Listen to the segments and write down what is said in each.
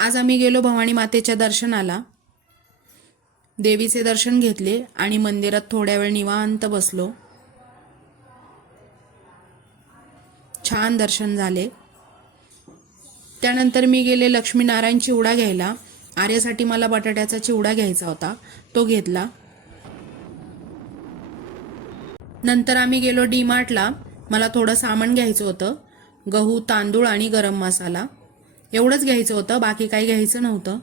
आज आम्ही गेलो भवानी मातेच्या दर्शनाला. देवीचे दर्शन घेतले आणि मंदिरात थोड्या वेळ निवांत बसलो. छान दर्शन झाले. त्यानंतर मी गेले लक्ष्मीनारायण चिवडा घ्यायला. आर्यासाठी मला बटाट्याचा चिवडा घ्यायचा होता, तो घेतला. नंतर आम्ही गेलो डी-मार्टला. मला थोडं सामान घ्यायचं होतं. गहू, तांदूळ आणि गरम मसाला एवढंच घ्यायचं होतं, बाकी काही घ्यायचं नव्हतं.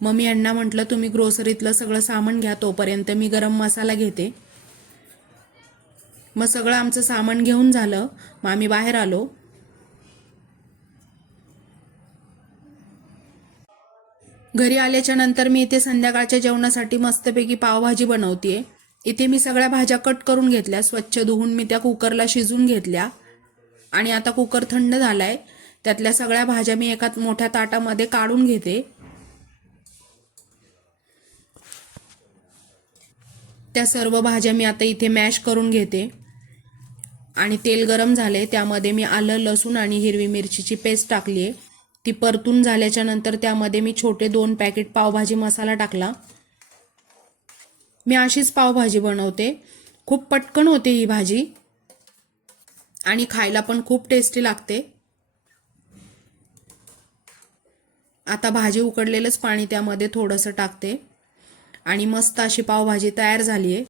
मग यांना म्हटलं तुम्ही ग्रोसरीतलं सगळं सामान घ्या, तोपर्यंत मी गरम मसाला घेते. मग सगळं आमचं सामान घेऊन झालं. मग आम्ही बाहेर आलो. घरी आल्याच्या नंतर मी इथे संध्याकाळच्या जेवणासाठी मस्तपैकी पावभाजी बनवतेय. इथे मी सगळ्या भाज्या कट करून घेतल्या, स्वच्छ धुवून मी त्या कुकरला शिजवून घेतल्या. आणि आता कुकर थंड झालाय. त्यातल्या सगळ्या भाज्या मी एका मोठ्या ताटामध्ये काढून घेते. त्या सर्व भाज्या मी आता इथे मॅश करून घेते. आणि तेल गरम झाले, त्यामध्ये मी आलं, लसूण आणि हिरवी मिरचीची पेस्ट टाकली आहे. ती परतून झाल्याच्या नंतर त्यामध्ये मी छोटे 2 पॅकेट पावभाजी मसाला टाकला. मी अशीच पावभाजी बनवते. खूप पटकन होते ही भाजी आणि खायला पण खूप टेस्टी लागते. आता भाजी उकडलेलंच पाणी त्यामध्ये थोडंसं टाकते आणि मस्त अशी पावभाजी तयार झाली आहे.